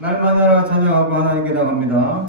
날마다 찬양하고 하나님께 나갑니다.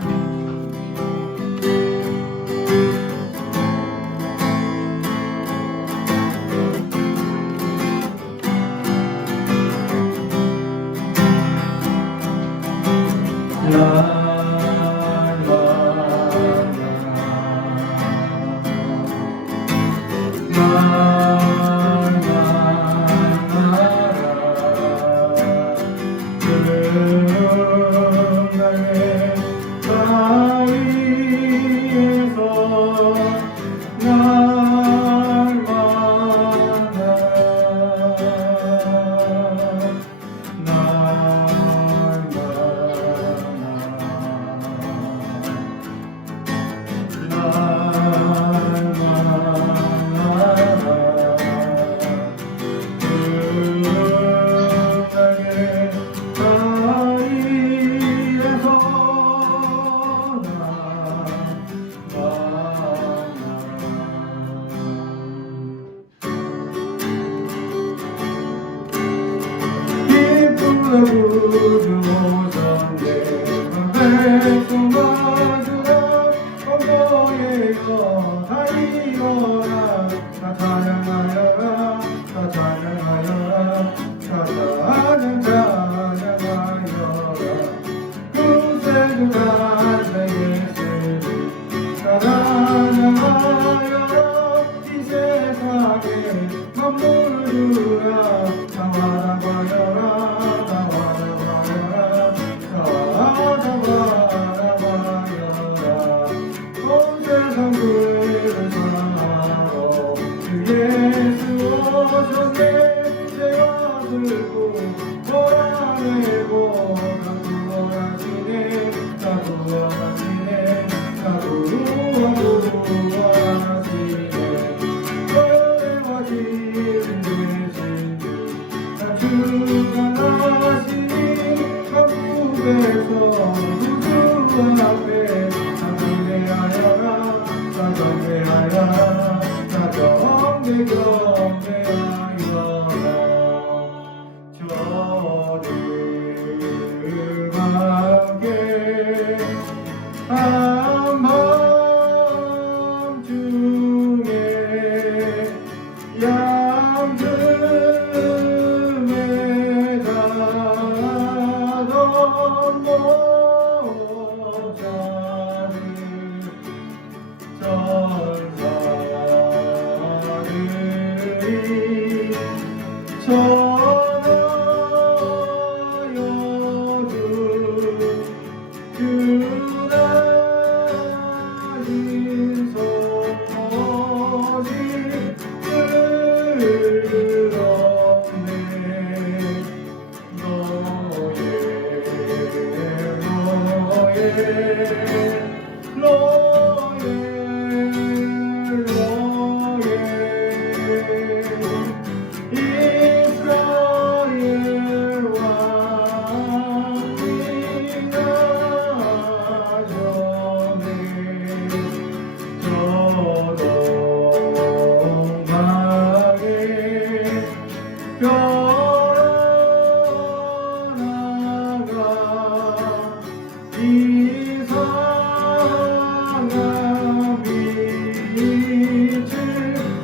Yeah.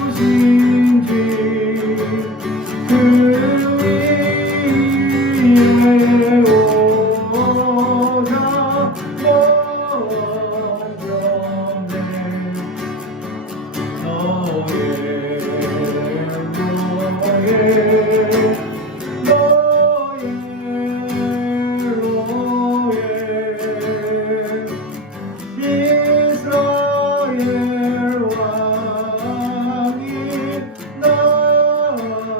누구신지 그 위에 오자 먼저네 너의 이스라엘 왕이 나셨네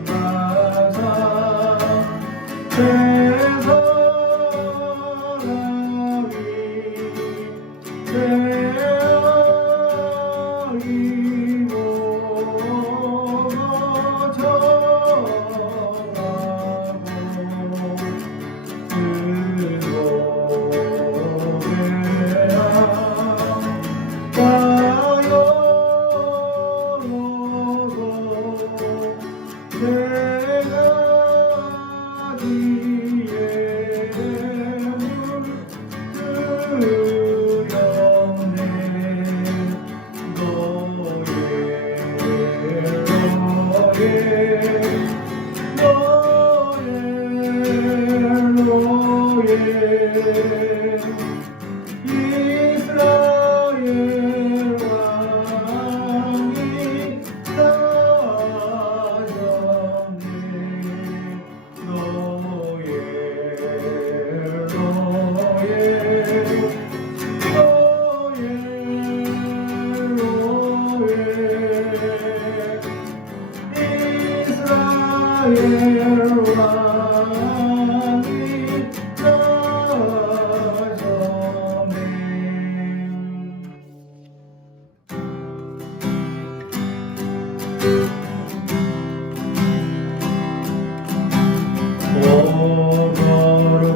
동방가사 대사람이 대아이고 이스라엘 왕이 나셨네 너의 이스라엘 왕이 나셨네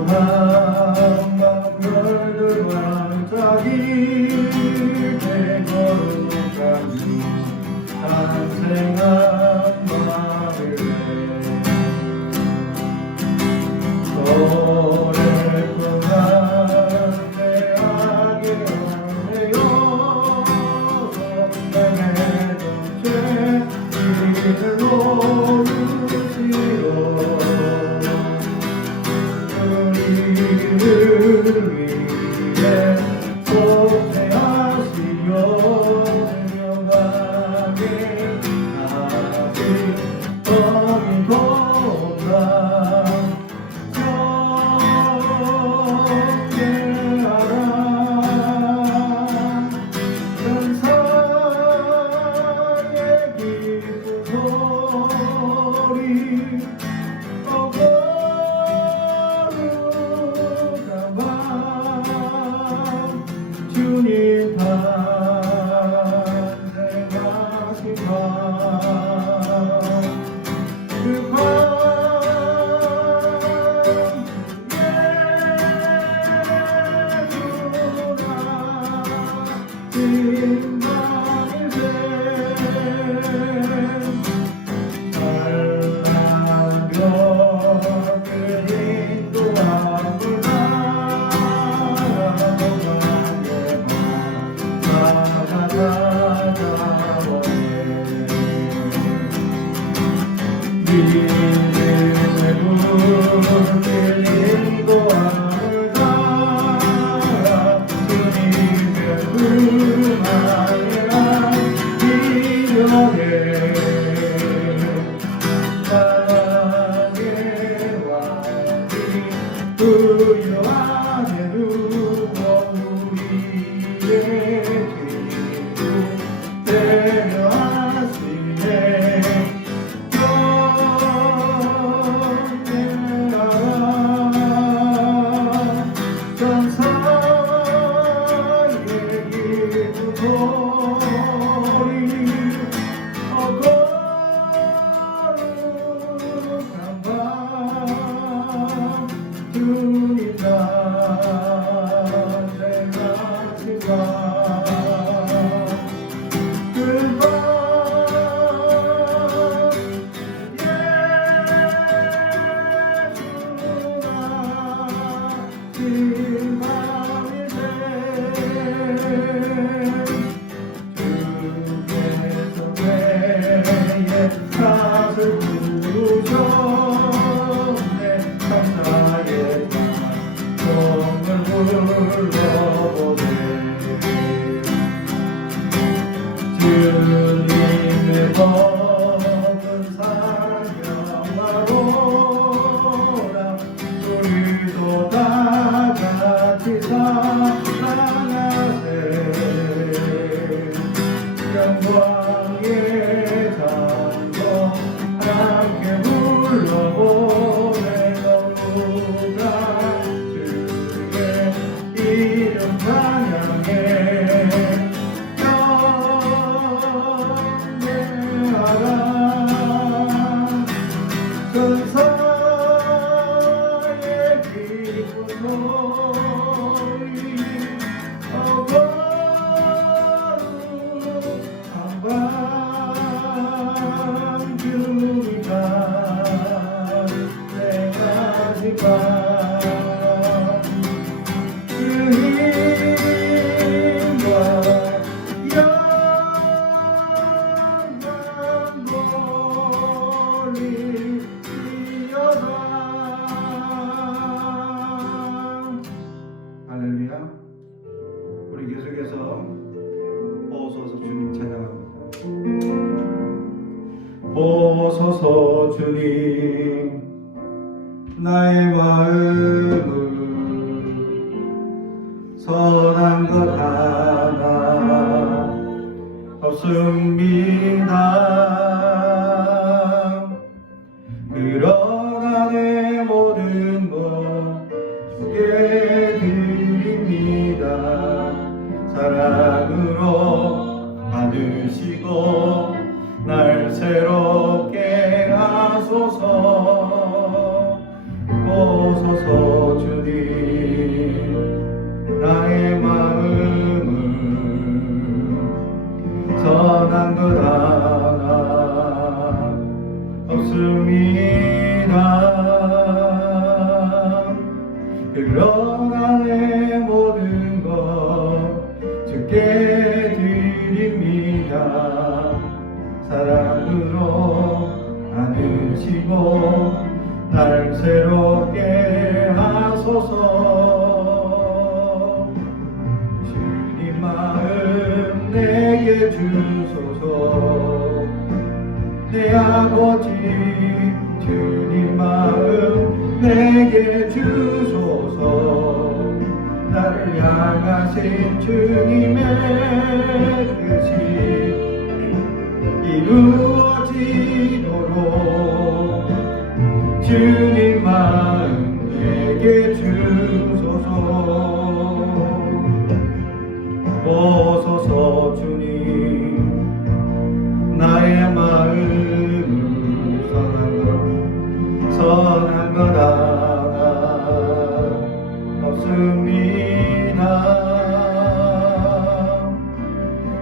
거룩한 별들 반짝일 때 거룩한 주 탄생한 마을에 노래뿐한 내 악에 안되어 건강해진 죄 이를 모르시오 우리를 위해 속죄하시려 영광에 아직 어린 건강 경계하라 천사의 기쁜 소리 주님 탄생하신 밤 그 밤 예수나 진방일세 찬란 별들이 또한구나 우유 안에 누워 우리의 기도 배려하시네 영원하라 천사의 기쁜 소리 거룩한 밤 주님 탄생하신 밤 그 밤 예수나 사랑하세 영광의 장로 함께 불러보내 너무가 주의 이름 찬양해 경배하라 천사의 기쁜 소리 거룩한 밤주가 내가 지방 그 힘과 영광 멀리 뛰어라 할렐루야. 우리 계속해서 보소서 주님 찬양합니다. 보소서 주님 나의 마음을 선한 것 하나 없습니다. 그러나 내 모든 것 주께 드립니다. 사랑으로 받으시고 날 새롭게 하소서. 보소서 주님 나의 마음을 선한 것 하나 없습니다. 그러나 내 모든 것 주께 드립니다. 사랑으로 안으시고 날 새롭게 하소서. 주님 마음 내게 주소서. 내 아버지 주님 마음 내게 주소서. 나를 향하신 주님의 뜻이 이루어지도록 주님 마음 내게 주소서. 보소서 주님 나의 마음을 선한 것 하나 없습니다.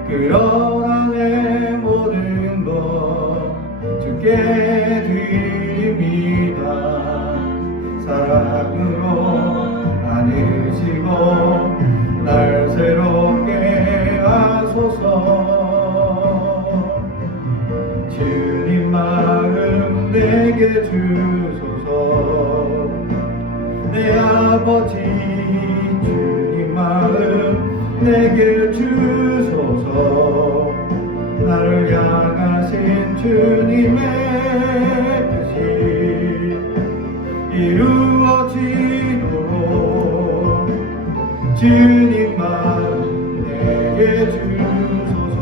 그러나 내 모든 것 주께 드립니다. 사랑으로 안으시고 날 새롭게 하소서. 주님 마음 내게 주소서. 내 아버지 주님 마음 내게 주소서. 나를 향하신 주님의 뜻이 이루어지도록 주님 마음 내게 주소서.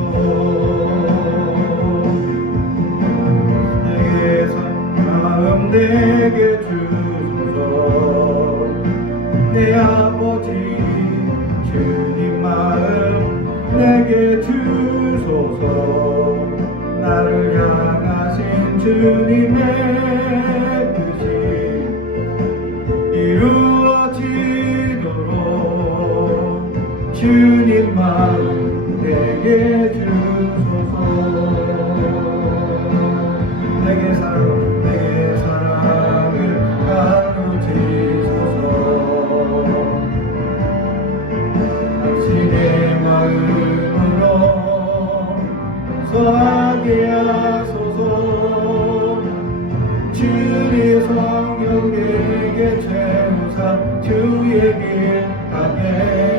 내게 마음 내게 주소서. 내 아버지 주님 마음 내게 주소서. 나를 향하신 주님의 뜻이 이루어지도록 주님 마음 내게 주소서. 내게 사랑을 가르치소서. 당신의 마음으로 용서하게 하소서. 주의 성령 내게 채우사 주의 길 가게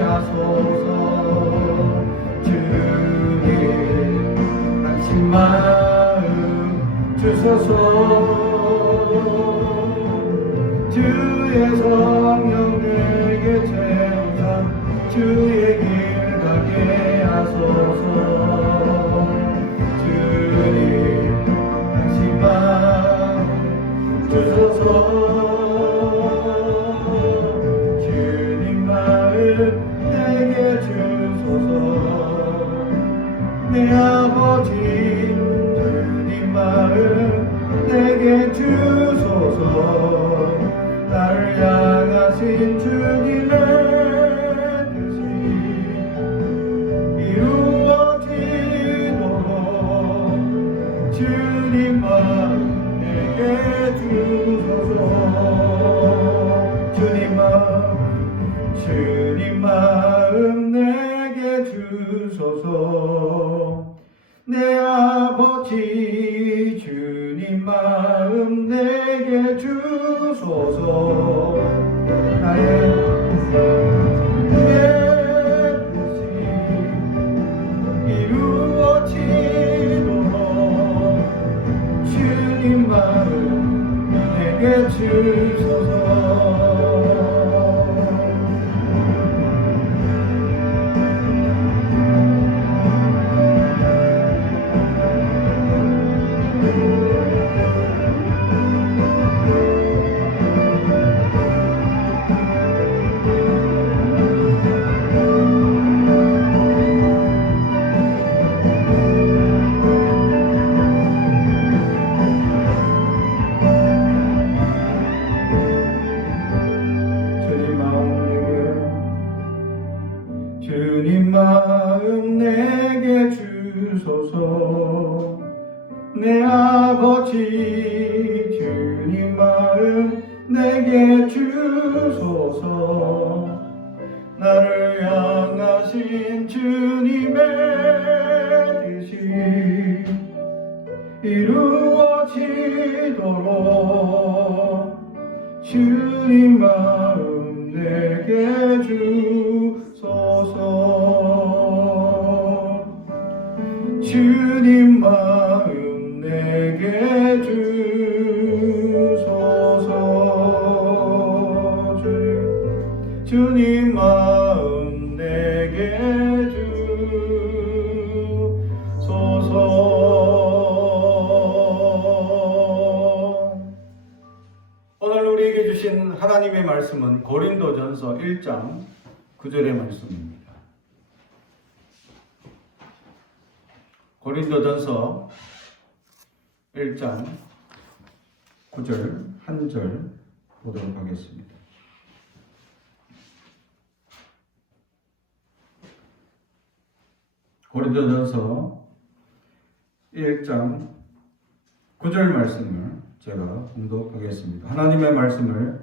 하소서. 주님 당신 마음 주소서. 주의 성령 내게 채우사 내 아버지 주님 마음 내게 주소서. 나를 향하신 주님의 뜻이 이루어지도록 주님 마음 내게 주소서. 주님 마음 내게 주소서. 내 아버지 주님 마음 내게 주소서. 나의 뜻이 이루어지도록 주님 마음 내게 주소서. 주님 마음 내게 주소서. 내 아버지 주님 마음 내게 주소서. 나를 향하신 주님의 뜻이 이루어지도록 주님 마음 내게 주소서. 주님 마음 내게 주소서. 주님 마음 내게 주소서. 오늘 우리에게 주신 하나님의 말씀은 고린도전서 1장 9절의 말씀입니다. 고린도전서 1장 9절 한 절 보도록 하겠습니다. 고린도전서 1장 9절 말씀을 제가 봉독하겠습니다. 하나님의 말씀을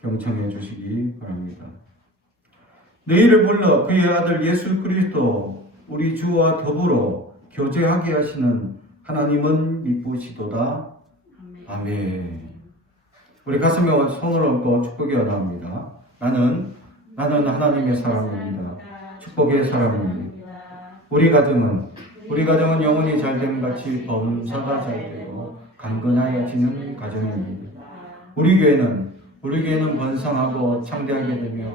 경청해 주시기 바랍니다. 너희를 불러 그의 아들 예수 그리스도 우리 주와 더불어 교제하게 하시는 하나님은 미쁘시도다. 아멘. 우리 가슴에 손을 얹고 축복이 원합니다. 나는 하나님의 사람입니다. 축복의 사람입니다. 우리 가정은 영혼이 잘됨 같이 범사가 잘되고 강건하여지는 가정입니다. 우리 교회는 번성하고 창대하게 되며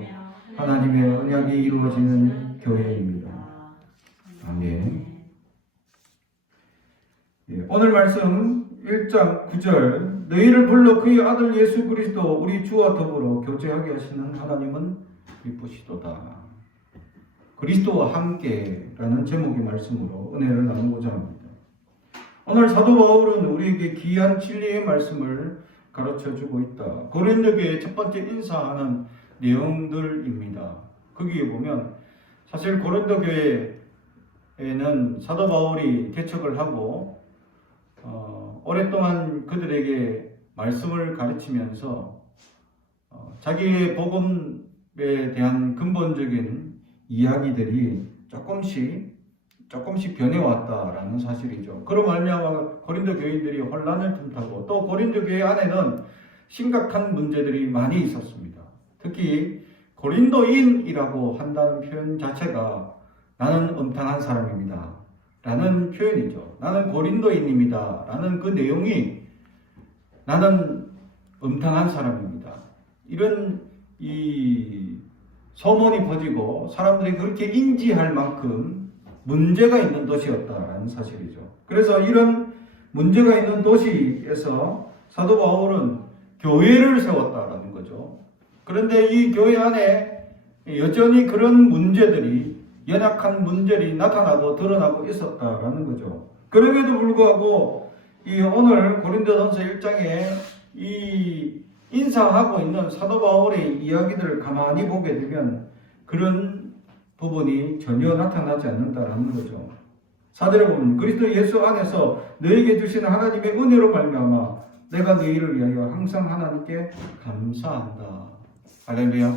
하나님의 언약이 이루어지는 교회입니다. 아멘. 오늘 말씀 1장 9절 너희를 불러 그의 아들 예수 그리스도 우리 주와 더불어 교제하게 하시는 하나님은 기쁘시도다. 그리스도와 함께라는 제목의 말씀으로 은혜를 나누고자 합니다. 오늘 사도 바울은 우리에게 귀한 진리의 말씀을 가르쳐주고 있다. 고린도 교회의 첫 번째 인사하는 내용들입니다. 거기에 보면 사실 고린도 교회에는 사도 바울이 개척을 하고 오랫동안 그들에게 말씀을 가르치면서 자기의 복음에 대한 근본적인 이야기들이 조금씩 변해왔다라는 사실이죠. 그로 말미암아 고린도 교인들이 혼란을 틈타고 또 고린도 교회 안에는 심각한 문제들이 많이 있었습니다. 특히 고린도인이라고 한다는 표현 자체가 나는 음탕한 사람입니다 라는 표현이죠. 나는 고린도인입니다 라는 그 내용이 나는 음탕한 사람입니다. 이런 이 소문이 퍼지고 사람들이 그렇게 인지할 만큼 문제가 있는 도시였다라는 사실이죠. 그래서 이런 문제가 있는 도시에서 사도 바울은 교회를 세웠다라는 거죠. 그런데 이 교회 안에 여전히 그런 문제들이 연약한 문제들이 나타나고 드러나고 있었다라는 거죠. 그럼에도 불구하고 이 오늘 고린도전서 1장에 이 인사하고 있는 사도 바울의 이야기들을 가만히 보게 되면 그런 부분이 전혀 나타나지 않는다라는 거죠. 사절에 보면 그리스도 예수 안에서 너에게 주신 하나님의 은혜로 말미암아 내가 너희를 위하여 항상 하나님께 감사한다. 할렐루야.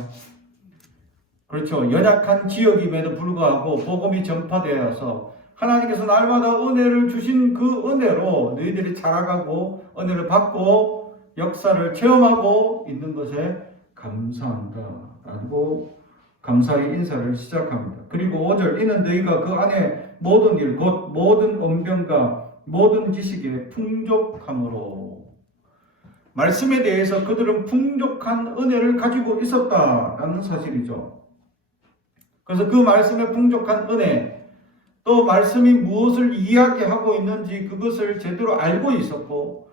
그렇죠. 연약한 지역임에도 불구하고 복음이 전파되어서 하나님께서 날마다 은혜를 주신 그 은혜로 너희들이 자라가고 은혜를 받고 역사를 체험하고 있는 것에 감사한다 라고 감사의 인사를 시작합니다. 그리고 5절 이는 너희가 그 안에 모든 일 곧 모든 언변과 모든 지식에 풍족함으로 말씀에 대해서 그들은 풍족한 은혜를 가지고 있었다라는 사실이죠. 그래서 그 말씀의 풍족한 은혜, 또 말씀이 무엇을 이야기하고 있는지 그것을 제대로 알고 있었고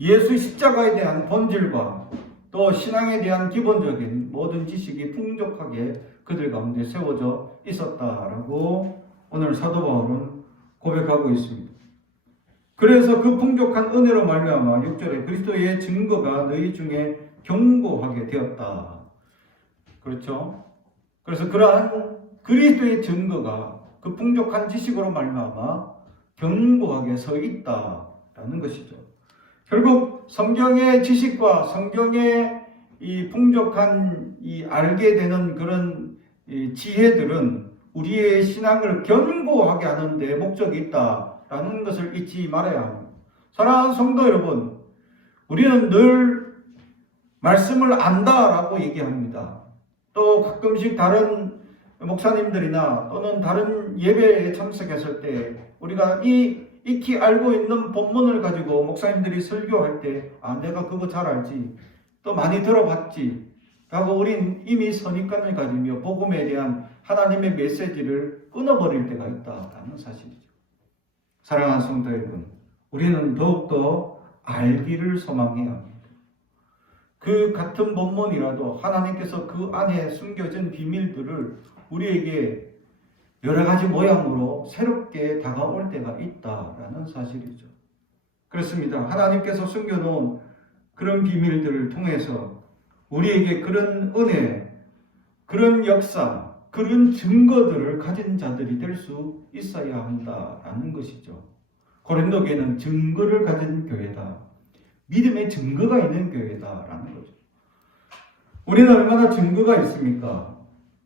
예수 십자가에 대한 본질과 또 신앙에 대한 기본적인 모든 지식이 풍족하게 그들 가운데 세워져 있었다라고 오늘 사도 바울은 고백하고 있습니다. 그래서 그 풍족한 은혜로 말미암아 6절에 그리스도의 증거가 너희 중에 견고하게 되었다. 그렇죠? 그래서 그러한 그리스도의 증거가 그 풍족한 지식으로 말미암아 견고하게 서 있다라는 것이죠. 결국 성경의 지식과 성경의 이 풍족한 이 알게 되는 그런 이 지혜들은 우리의 신앙을 견고하게 하는 데 목적이 있다라는 것을 잊지 말아야 합니다. 사랑하는 성도 여러분, 우리는 늘 말씀을 안다라고 얘기합니다. 또 가끔씩 다른 목사님들이나 또는 다른 예배에 참석했을 때 우리가 익히 알고 있는 본문을 가지고 목사님들이 설교할 때 내가 그거 잘 알지, 또 많이 들어봤지 라고 우린 이미 선입관을 가지며 복음에 대한 하나님의 메시지를 끊어버릴 때가 있다라는 사실이죠. 사랑하는 성도 여러분, 우리는 더욱더 알기를 소망해야 합니다. 그 같은 본문이라도 하나님께서 그 안에 숨겨진 비밀들을 우리에게 여러 가지 모양으로 새롭게 다가올 때가 있다라는 사실이죠. 그렇습니다. 하나님께서 숨겨놓은 그런 비밀들을 통해서 우리에게 그런 은혜, 그런 역사, 그런 증거들을 가진 자들이 될 수 있어야 한다라는 것이죠. 고린도 교회는 증거를 가진 교회다. 믿음의 증거가 있는 교회다라는 거죠. 우리는 얼마나 증거가 있습니까?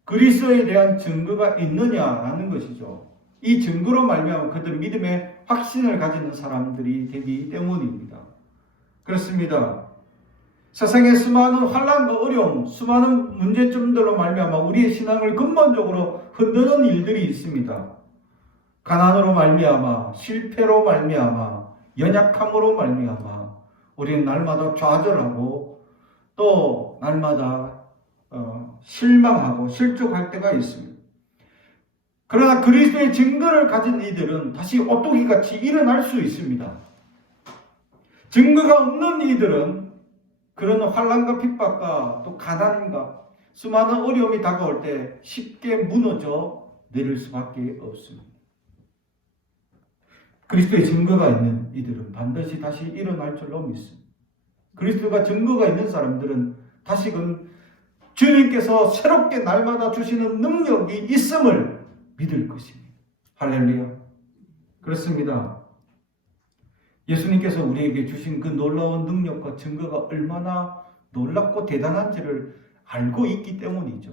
그리스도에 대한 증거가 있느냐라는 것이죠. 이 증거로 말미암아 그들 믿음의 확신을 가지는 사람들이 되기 때문입니다. 그렇습니다. 세상의 수많은 환난과 어려움, 수많은 문제점들로 말미암아 우리의 신앙을 근본적으로 흔드는 일들이 있습니다. 가난으로 말미암아, 실패로 말미암아, 연약함으로 말미암아 우리는 날마다 좌절하고 또 날마다 실망하고 실족할 때가 있습니다. 그러나 그리스도의 증거를 가진 이들은 다시 오뚜기같이 일어날 수 있습니다. 증거가 없는 이들은 그런 환난과 핍박과 또 가난과 수많은 어려움이 다가올 때 쉽게 무너져 내릴 수밖에 없습니다. 그리스도의 증거가 있는 이들은 반드시 다시 일어날 줄로 믿습니다. 그리스도가 증거가 있는 사람들은 다시금 주님께서 새롭게 날마다 주시는 능력이 있음을 믿을 것입니다. 할렐루야. 그렇습니다. 예수님께서 우리에게 주신 그 놀라운 능력과 증거가 얼마나 놀랍고 대단한지를 알고 있기 때문이죠.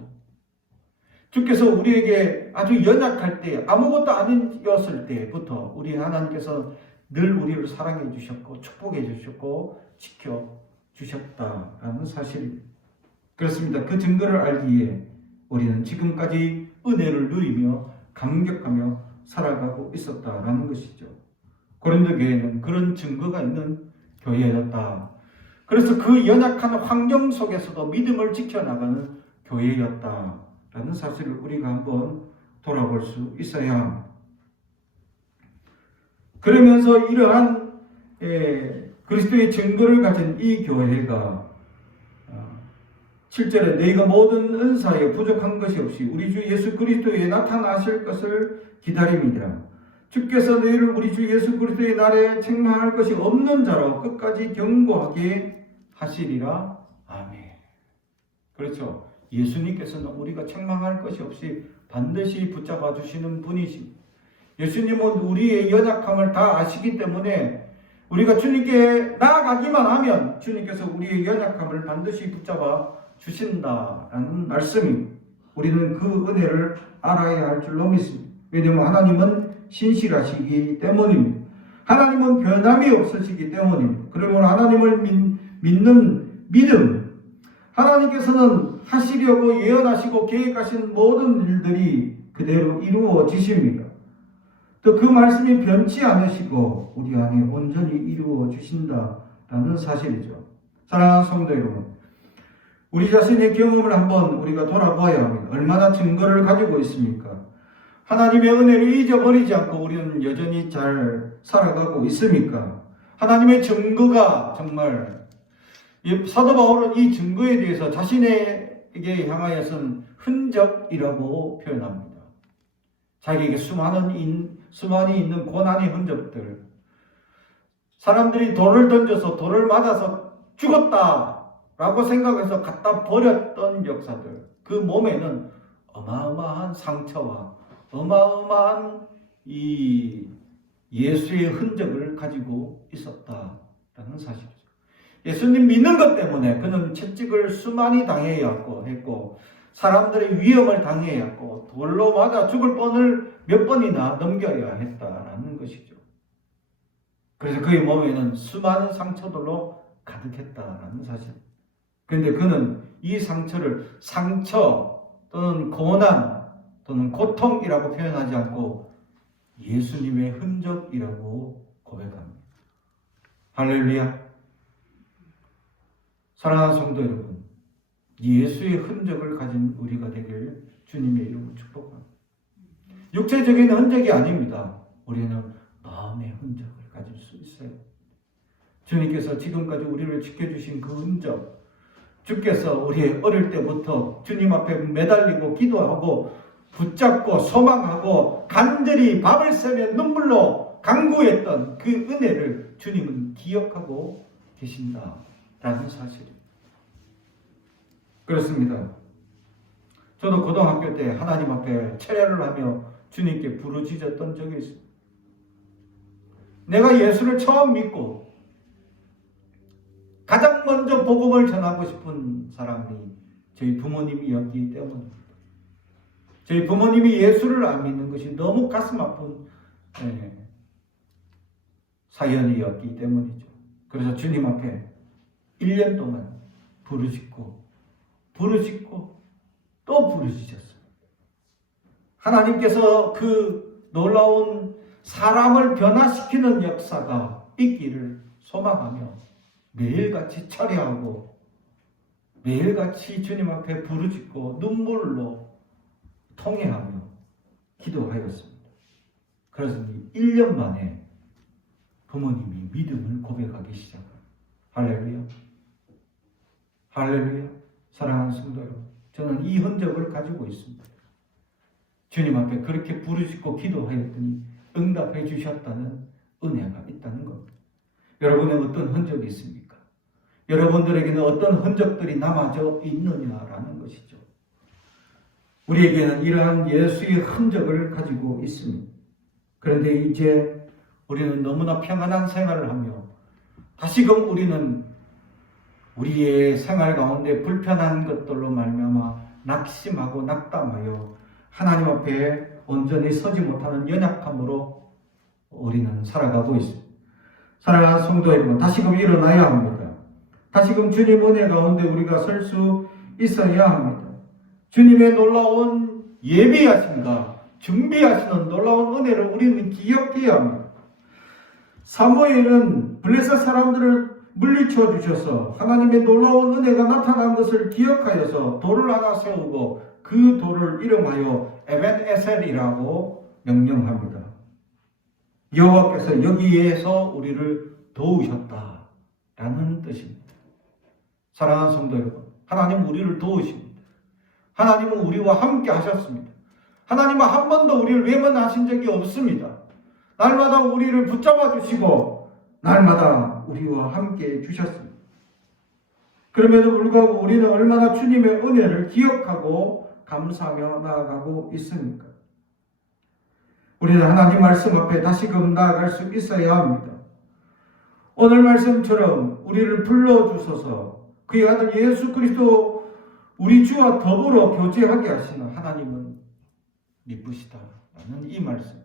주께서 우리에게 아주 연약할 때, 아무것도 아니었을 때부터 우리 하나님께서 늘 우리를 사랑해 주셨고 축복해 주셨고 지켜 주셨다라는 사실입니다. 그렇습니다. 그 증거를 알기에 우리는 지금까지 은혜를 누리며 감격하며 살아가고 있었다라는 것이죠. 고린도 교회는 그런 증거가 있는 교회였다. 그래서 그 연약한 환경 속에서도 믿음을 지켜나가는 교회였다라는 사실을 우리가 한번 돌아볼 수 있어야 합니다. 그러면서 이러한 그리스도의 증거를 가진 이 교회가 7절에 너희가 모든 은사에 부족한 것이 없이 우리 주 예수 그리스도에 나타나실 것을 기다립니다. 주께서 너희를 우리 주 예수 그리스도의 날에 책망할 것이 없는 자로 끝까지 견고하게 하시리라. 아멘. 그렇죠. 예수님께서는 우리가 책망할 것이 없이 반드시 붙잡아 주시는 분이십니다. 예수님은 우리의 연약함을 다 아시기 때문에 우리가 주님께 나아가기만 하면 주님께서 우리의 연약함을 반드시 붙잡아 주신다라는 말씀입니다. 우리는 그 은혜를 알아야 할 줄로 믿습니다. 왜냐하면 하나님은 신실하시기 때문입니다. 하나님은 변함이 없으시기 때문입니다. 그러므로 하나님을 믿는 믿음, 하나님께서는 하시려고 예언하시고 계획하신 모든 일들이 그대로 이루어지십니다. 또 그 말씀이 변치 않으시고 우리 안에 온전히 이루어 주신다라는 사실이죠. 사랑하는 성도 여러분, 우리 자신의 경험을 한번 우리가 돌아보아야 합니다. 얼마나 증거를 가지고 있습니까? 하나님의 은혜를 잊어버리지 않고 우리는 여전히 잘 살아가고 있습니까? 하나님의 증거가 정말, 사도 바울은 이 증거에 대해서 자신에게 향하여서는 흔적이라고 표현합니다. 자기에게 수많이 있는 고난의 흔적들, 사람들이 돌을 던져서 돌을 맞아서 죽었다라고 생각해서 갖다 버렸던 역사들, 그 몸에는 어마어마한 상처와 어마어마한 이 예수의 흔적을 가지고 있었다라는 사실이죠. 예수님 믿는 것 때문에 그는 채찍을 수많이 당해야 했고 사람들의 위험을 당해야 했고 돌로 맞아 죽을 뻔을 몇 번이나 넘겨야 했다라는 것이죠. 그래서 그의 몸에는 수많은 상처들로 가득했다라는 사실. 그런데 그는 이 상처를 상처 또는 고난 또는 고통이라고 표현하지 않고 예수님의 흔적이라고 고백합니다. 할렐루야. 사랑하는 성도 여러분, 예수의 흔적을 가진 우리가 되길 주님의 이름으로 축복합니다. 육체적인 흔적이 아닙니다. 우리는 마음의 흔적을 가질 수 있어요. 주님께서 지금까지 우리를 지켜주신 그 흔적, 주께서 우리 어릴 때부터 주님 앞에 매달리고 기도하고 붙잡고 소망하고 간절히 밤을 새며 눈물로 간구했던 그 은혜를 주님은 기억하고 계신다라는 사실입니다. 그렇습니다. 저도 고등학교 때 하나님 앞에 철야를 하며 주님께 부르짖었던 적이 있습니다. 내가 예수를 처음 믿고 가장 먼저 복음을 전하고 싶은 사람이 저희 부모님이었기 때문입니다. 저희 부모님이 예수를 안 믿는 것이 너무 가슴 아픈 사연이었기 때문이죠. 그래서 주님 앞에 1년 동안 부르짖고 또 부르짖었어요. 하나님께서 그 놀라운 사람을 변화시키는 역사가 있기를 소망하며 매일같이 철야하고 매일같이 주님 앞에 부르짖고 눈물로 통회하며 기도하였습니다. 그래서 1년 만에 부모님이 믿음을 고백하기 시작합니다. 할렐루야. 할렐루야. 사랑하는 성도 여러분, 저는 이 흔적을 가지고 있습니다. 주님 앞에 그렇게 부르짖고 기도하였더니 응답해 주셨다는 은혜가 있다는 겁니다. 여러분의 어떤 흔적이 있습니까? 여러분들에게는 어떤 흔적들이 남아져 있느냐라는 것이죠. 우리에게는 이러한 예수의 흔적을 가지고 있습니다. 그런데 이제 우리는 너무나 평안한 생활을 하며 다시금 우리는 우리의 생활 가운데 불편한 것들로 말미암아 낙심하고 낙담하여 하나님 앞에 온전히 서지 못하는 연약함으로 우리는 살아가고 있습니다. 사랑하는 성도 여러분, 다시금 일어나야 합니다. 다시금 주님 은혜 가운데 우리가 설 수 있어야 합니다. 주님의 놀라운 예비하심과 준비하시는 놀라운 은혜를 우리는 기억해야 합니다. 사무엘은 블레셋 사람들을 물리쳐 주셔서 하나님의 놀라운 은혜가 나타난 것을 기억하여서 돌을 하나 세우고 그 돌을 이름하여 에벤에셀이라고 명명합니다. 여호와께서 여기에서 우리를 도우셨다라는 뜻입니다. 사랑하는 성도 여러분, 하나님은 우리를 도우십니다. 하나님은 우리와 함께 하셨습니다. 하나님은 한 번도 우리를 외면하신 적이 없습니다. 날마다 우리를 붙잡아 주시고 날마다 우리와 함께 주셨습니다. 그럼에도 불구하고 우리는 얼마나 주님의 은혜를 기억하고 감사하며 나아가고 있습니까? 우리는 하나님 말씀 앞에 다시금 나아갈 수 있어야 합니다. 오늘 말씀처럼 우리를 불러주셔서 그의 아들 예수 그리스도 우리 주와 더불어 교제하게 하시는 하나님은 미쁘시다라는 이 말씀.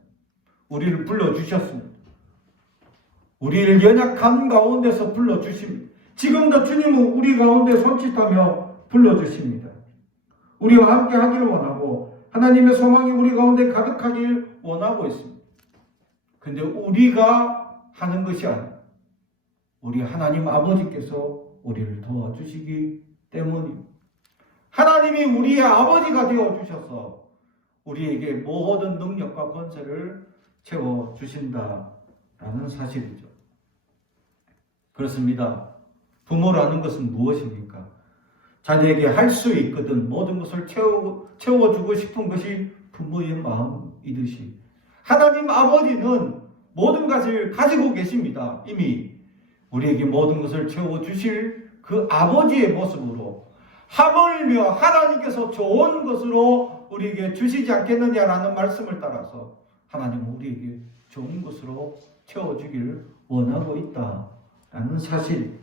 우리를 불러주셨습니다. 우리를 연약한 가운데서 불러주십니다. 지금도 주님은 우리 가운데 손짓하며 불러주십니다. 우리와 함께 하기를 원하고 하나님의 소망이 우리 가운데 가득하길 원하고 있습니다. 근데 우리가 하는 것이 아니라 우리 하나님 아버지께서 우리를 도와주시기 때문입니다. 하나님이 우리의 아버지가 되어주셔서 우리에게 모든 능력과 권세를 채워주신다라는 사실이죠. 그렇습니다. 부모라는 것은 무엇입니까? 자녀에게 할 수 있거든 모든 것을 채워주고 싶은 것이 부모의 마음이듯이 하나님 아버지는 모든 것을 가지고 계십니다. 이미 우리에게 모든 것을 채워주실 그 아버지의 모습으로 하물며 하나님께서 좋은 것으로 우리에게 주시지 않겠느냐라는 말씀을 따라서 하나님은 우리에게 좋은 것으로 채워주기를 원하고 있다라는 사실.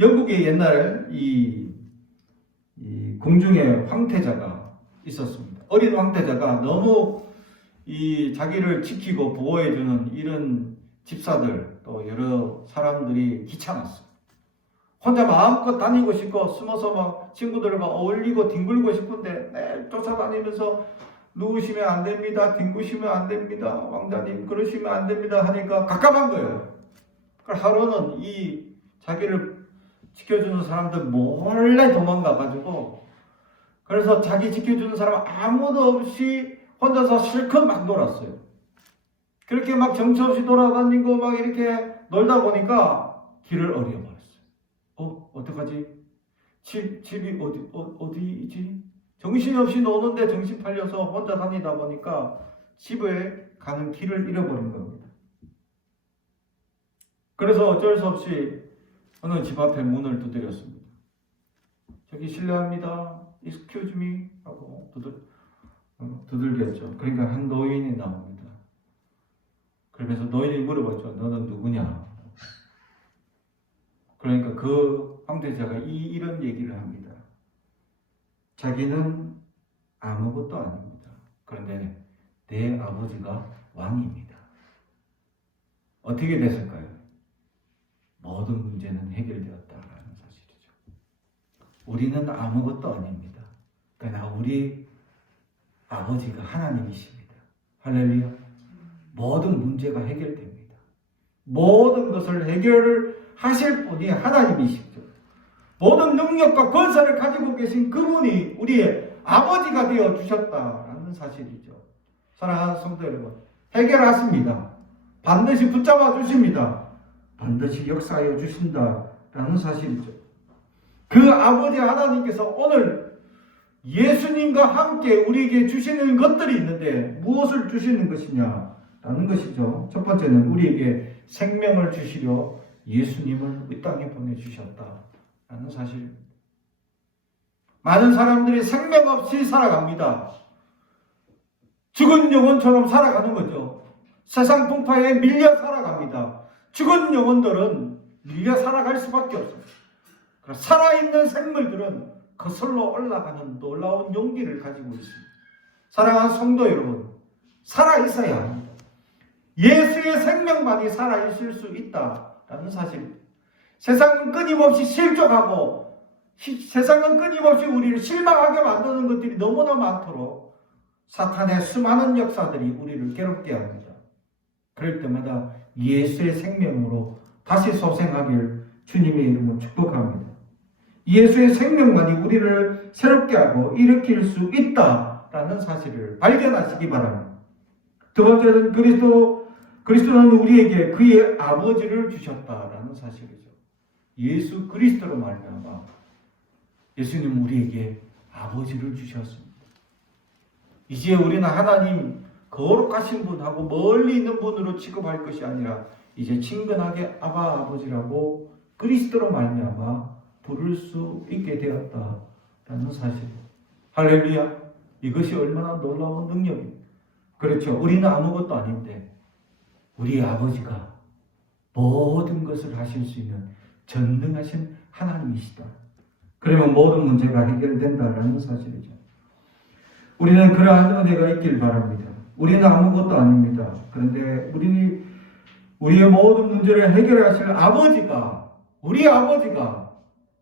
영국에 옛날 이 궁중에 황태자가 있었습니다. 어린 황태자가 너무 이 자기를 지키고 보호해주는 이런 집사들 또 여러 사람들이 귀찮았어요. 혼자 마음껏 다니고 싶고 숨어서 막 친구들과 어울리고 뒹굴고 싶은데 매일 쫓아다니면서 누우시면 안 됩니다. 뒹구시면 안 됩니다. 왕자님 그러시면 안 됩니다. 하니까 갑갑한 거예요. 그래서 하루는 이 자기를 지켜주는 사람들 몰래 도망가가지고 그래서 자기 지켜주는 사람 아무도 없이 혼자서 실컷 막 놀았어요. 그렇게 막 정처 없이 돌아다니고 막 이렇게 놀다 보니까 길을 잃어버렸어요. 어떡하지? 집이 어디지? 정신없이 노는데 정신 팔려서 혼자 다니다 보니까 집에 가는 길을 잃어버린 겁니다. 그래서 어쩔 수 없이 어느 집 앞에 문을 두드렸습니다. 저기 실례합니다. Excuse me 하고 두들겼죠. 그러니까 한 노인이 나옵니다. 그러면서 노인이 물어봤죠. 너는 누구냐? 그러니까 그 황태자가 이런 얘기를 합니다. 자기는 아무것도 아닙니다. 그런데 내 아버지가 왕입니다. 어떻게 됐을까요? 모든 문제는 해결되었다라는 사실이죠. 우리는 아무것도 아닙니다. 그러나 우리 아버지가 하나님이십니다. 할렐루야. 모든 문제가 해결됩니다. 모든 것을 해결하실 분이 하나님이시죠. 모든 능력과 권세를 가지고 계신 그분이 우리의 아버지가 되어 주셨다라는 사실이죠. 사랑하는 성도 여러분, 해결하십니다. 반드시 붙잡아 주십니다. 반드시 역사하여 주신다라는 사실이죠. 그 아버지 하나님께서 오늘 예수님과 함께 우리에게 주시는 것들이 있는데 무엇을 주시는 것이냐라는 것이죠. 첫 번째는 우리에게 생명을 주시려 예수님을 이 땅에 보내주셨다라는 사실입니다. 많은 사람들이 생명 없이 살아갑니다. 죽은 영혼처럼 살아가는 거죠. 세상 풍파에 밀려 살아갑니다. 죽은 영혼들은 밀려 살아갈 수밖에 없습니다. 살아있는 생물들은 거슬러 올라가는 놀라운 용기를 가지고 있습니다. 사랑하는 성도 여러분, 살아있어야 합니다. 예수의 생명만이 살아있을 수 있다라는 사실입니다. 세상은 끊임없이 실족하고 세상은 끊임없이 우리를 실망하게 만드는 것들이 너무나 많도록 사탄의 수많은 역사들이 우리를 괴롭게 합니다. 그럴 때마다 예수의 생명으로 다시 소생하길 주님의 이름으로 축복합니다. 예수의 생명만이 우리를 새롭게 하고 일으킬 수 있다라는 사실을 발견하시기 바랍니다. 두 번째는 그리스도는 우리에게 그의 아버지를 주셨다라는 사실이죠. 예수 그리스도로 말미암아 예수님 우리에게 아버지를 주셨습니다. 이제 우리는 하나님 거룩하신 분하고 멀리 있는 분으로 취급할 것이 아니라 이제 친근하게 아바 아버지라고 그리스도로 말미암아 부를 수 있게 되었다라는 사실. 할렐루야. 이것이 얼마나 놀라운 능력입니다. 그렇죠. 우리는 아무것도 아닌데 우리 아버지가 모든 것을 하실 수 있는 전능하신 하나님이시다. 그러면 모든 문제가 해결된다라는 사실이죠. 우리는 그러한 은혜가 있길 바랍니다. 우리는 아무것도 아닙니다. 그런데 우리의 모든 문제를 해결하실 아버지가, 우리 아버지가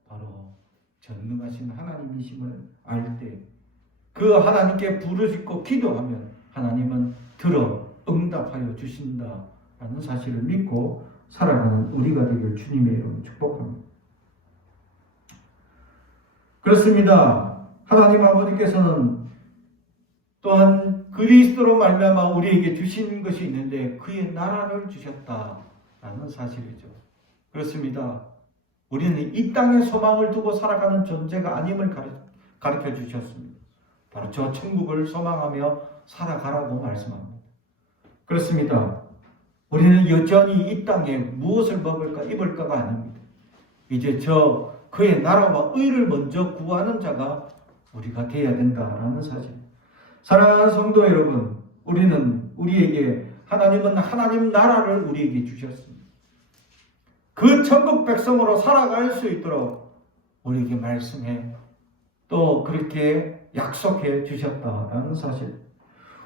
바로 전능하신 하나님이심을 알 때 그 하나님께 부르짖고 기도하면 하나님은 들어 응답하여 주신다라는 사실을 믿고 살아가는 우리가 되길 주님의 이름으로 축복합니다. 그렇습니다. 하나님 아버지께서는 또한 그리스도로 말미암아 우리에게 주신 것이 있는데 그의 나라를 주셨다라는 사실이죠. 그렇습니다. 우리는 이 땅에 소망을 두고 살아가는 존재가 아님을 가르쳐 주셨습니다. 바로 저 천국을 소망하며 살아가라고 말씀합니다. 그렇습니다. 우리는 여전히 이 땅에 무엇을 먹을까 입을까가 아닙니다. 이제 그의 나라와 의를 먼저 구하는 자가 우리가 되어야 된다라는 사실. 사랑하는 성도 여러분, 하나님은 하나님 나라를 우리에게 주셨습니다. 그 천국 백성으로 살아갈 수 있도록 우리에게 말씀해 또 그렇게 약속해 주셨다라는 사실.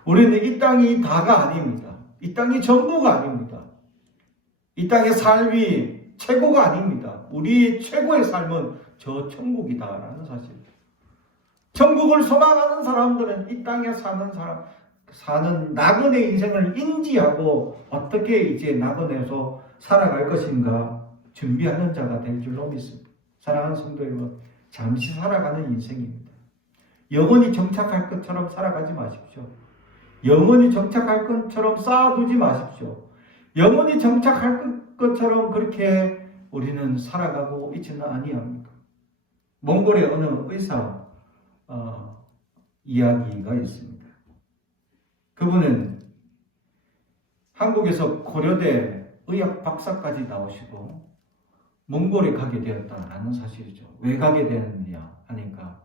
우리는 이 땅이 다가 아닙니다. 이 땅이 전부가 아닙니다. 이 땅의 삶이 최고가 아닙니다. 우리의 최고의 삶은 저 천국이다라는 사실. 천국을 소망하는 사람들은 이 땅에 사는 나그네 인생을 인지하고 어떻게 이제 나그네에서 살아갈 것인가 준비하는 자가 될 줄로 믿습니다. 사랑하는 성도 여러분, 잠시 살아가는 인생입니다. 영원히 정착할 것처럼 살아가지 마십시오. 영원히 정착할 것처럼 쌓아두지 마십시오. 영원히 정착할 것처럼 그렇게 우리는 살아가고 있지는 아니합니다. 몽골의 어느 의사 이야기가 있습니다. 그분은 한국에서 고려대 의학 박사까지 나오시고 몽골에 가게 되었다라는 사실이죠. 왜 가게 되었느냐 하니까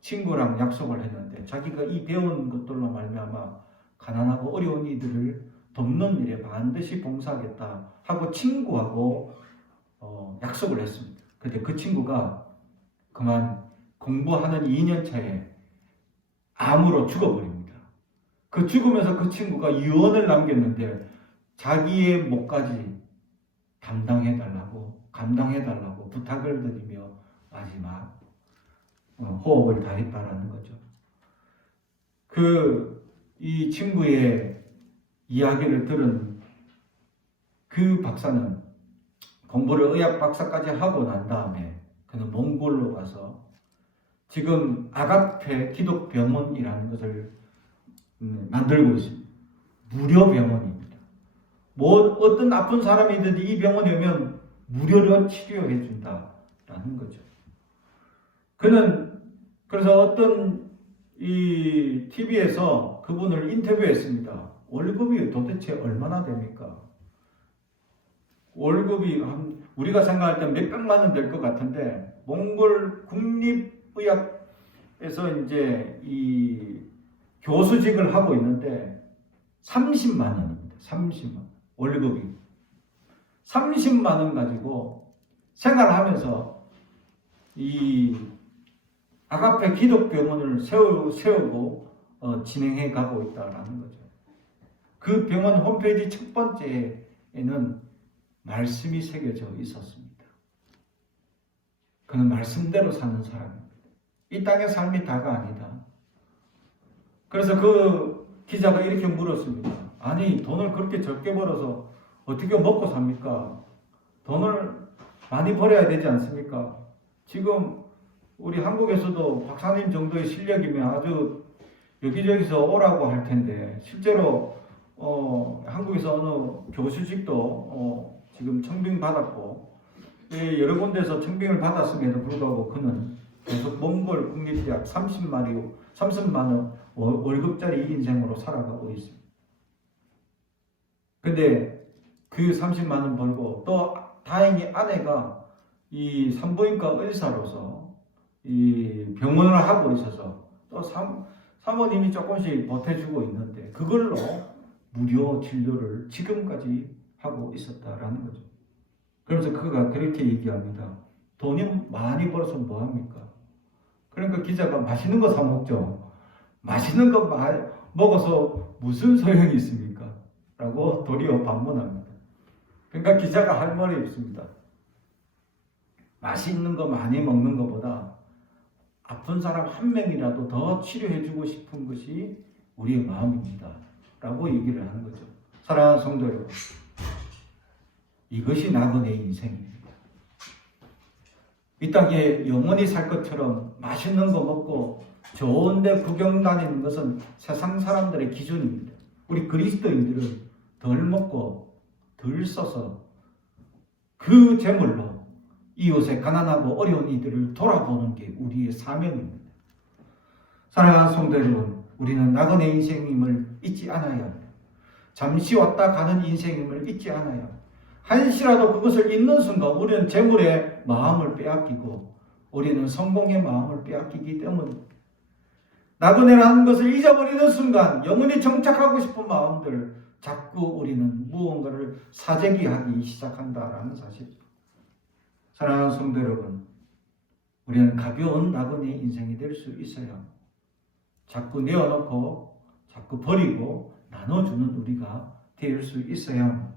친구랑 약속을 했는데 자기가 이 배운 것들로 말미암아 가난하고 어려운 이들을 돕는 일에 반드시 봉사하겠다 하고 친구하고 약속을 했습니다. 근데 그 친구가 그만 공부하는 2년 차에 암으로 죽어버립니다. 그 죽으면서 그 친구가 유언을 남겼는데 자기의 몫까지 감당해달라고 부탁을 드리며 마지막 호흡을 다했다라는 거죠. 이 친구의 이야기를 들은 그 박사는 공부를 의학 박사까지 하고 난 다음에 그는 몽골로 가서 지금 아가페 기독병원이라는 것을 만들고 있습니다. 무료 병원입니다. 어떤 아픈 사람이든지 이 병원에 오면 무료로 치료해 준다라는 거죠. 그는 그래서 어떤 이 TV에서 그분을 인터뷰했습니다. 월급이 도대체 얼마나 됩니까? 월급이 우리가 생각할 때 몇백만 원 될 것 같은데 몽골 국립의학에서 이제 이 교수직을 하고 있는데 30만 원입니다. 30만 원. 월급이 30만 원 가지고 생활하면서 이 아가페 기독병원을 세우고 진행해 가고 있다라는 거죠. 그 병원 홈페이지 첫 번째에는 말씀이 새겨져 있었습니다. 그는 말씀대로 사는 사람입니다. 이 땅의 삶이 다가 아니다. 그래서 그 기자가 이렇게 물었습니다. 아니, 돈을 그렇게 적게 벌어서 어떻게 먹고 삽니까? 돈을 많이 벌어야 되지 않습니까? 지금 우리 한국에서도 박사님 정도의 실력이면 아주 여기저기서 오라고 할 텐데 실제로 한국에서 어느 교수직도 지금 청빙 받았고 여러 군데서 청빙을 받았음에도 불구하고 그는 계속 몽골 국립대학 30만 원 월급짜리 인생으로 살아가고 있습니다. 근데 그 30만 원 벌고 또 다행히 아내가 이 산부인과 의사로서 이 병원을 하고 있어서 또 사모님이 조금씩 보태주고 있는데 그걸로 무료 진료를 지금까지 하고 있었다라는 거죠. 그래서 그가 그렇게 얘기합니다. 돈이 많이 벌어서 뭐합니까? 그러니까 기자가 맛있는 거 사 먹죠. 맛있는 거 먹어서 무슨 소용이 있습니까? 라고 도리어 반문합니다. 그러니까 기자가 할 말이 없습니다. 맛있는 거 많이 먹는 것보다 아픈 사람 한 명이라도 더 치료해주고 싶은 것이 우리의 마음입니다. 라고 얘기를 하는 거죠. 사랑하는 성도 여러분, 이것이 나그네의 인생입니다. 이 땅에 영원히 살 것처럼 맛있는 거 먹고 좋은 데 구경 다니는 것은 세상 사람들의 기준입니다. 우리 그리스도인들은 덜 먹고 덜 써서 그 재물로 이웃의 가난하고 어려운 이들을 돌아보는 게 우리의 사명입니다. 사랑하는 성도 여러분, 우리는 나그네 인생임을 잊지 않아야 합니다. 잠시 왔다 가는 인생임을 잊지 않아야 합니다. 한시라도 그것을 잊는 순간 우리는 재물의 마음을 빼앗기고 우리는 성공의 마음을 빼앗기기 때문입니다. 나그네라는 것을 잊어버리는 순간 영원히 정착하고 싶은 마음들 자꾸 우리는 무언가를 사재기하기 시작한다라는 사실입니다. 사랑하는 성도 여러분, 우리는 가벼운 나그네 인생이 될 수 있어요. 자꾸 내어놓고 자꾸 버리고 나눠주는 우리가 될 수 있어야 합니다.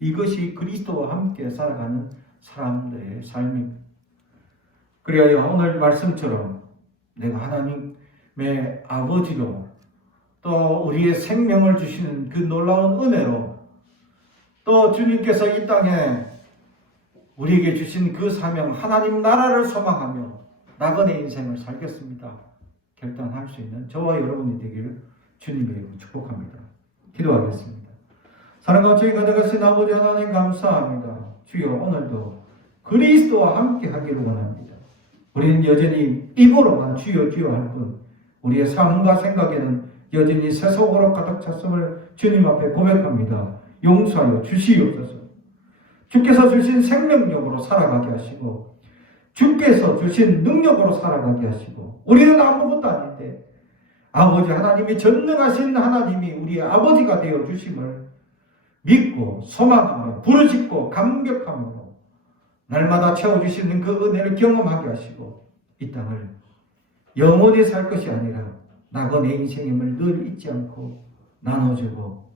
이것이 그리스도와 함께 살아가는 사람들의 삶입니다. 그래야 오늘 말씀처럼 내가 하나님의 아버지로 또 우리의 생명을 주시는 그 놀라운 은혜로 또 주님께서 이 땅에 우리에게 주신 그 사명 하나님 나라를 소망하며 나그네 인생을 살겠습니다. 결단할 수 있는 저와 여러분이 되기를 주님의 이름으로 축복합니다. 기도하겠습니다. 사랑과 저희가 되신 아버지 하나님 감사합니다. 주여 오늘도 그리스도와 함께 하기를 원합니다. 우리는 여전히 입으로만 주여 주여 할 뿐 우리의 삶과 생각에는 여전히 세속으로 가득 찼음을 주님 앞에 고백합니다. 용서하여 주시옵소서. 주께서 주신 생명력으로 살아가게 하시고 주께서 주신 능력으로 살아가게 하시고 우리는 아무것도 아닌데 아버지 하나님이 전능하신 하나님이 우리의 아버지가 되어 주심을 믿고 소망하며 부르짖고 감격함으로 날마다 채워주시는 그 은혜를 경험하게 하시고 이 땅을 영원히 살 것이 아니라 나그네 인생임을 늘 잊지 않고 나눠주고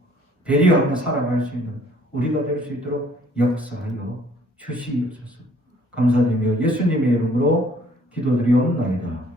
배려하며 살아갈 수 있는 우리가 될 수 있도록 역사하여 주시옵소서. 감사드리며 예수님의 이름으로 기도드리옵나이다.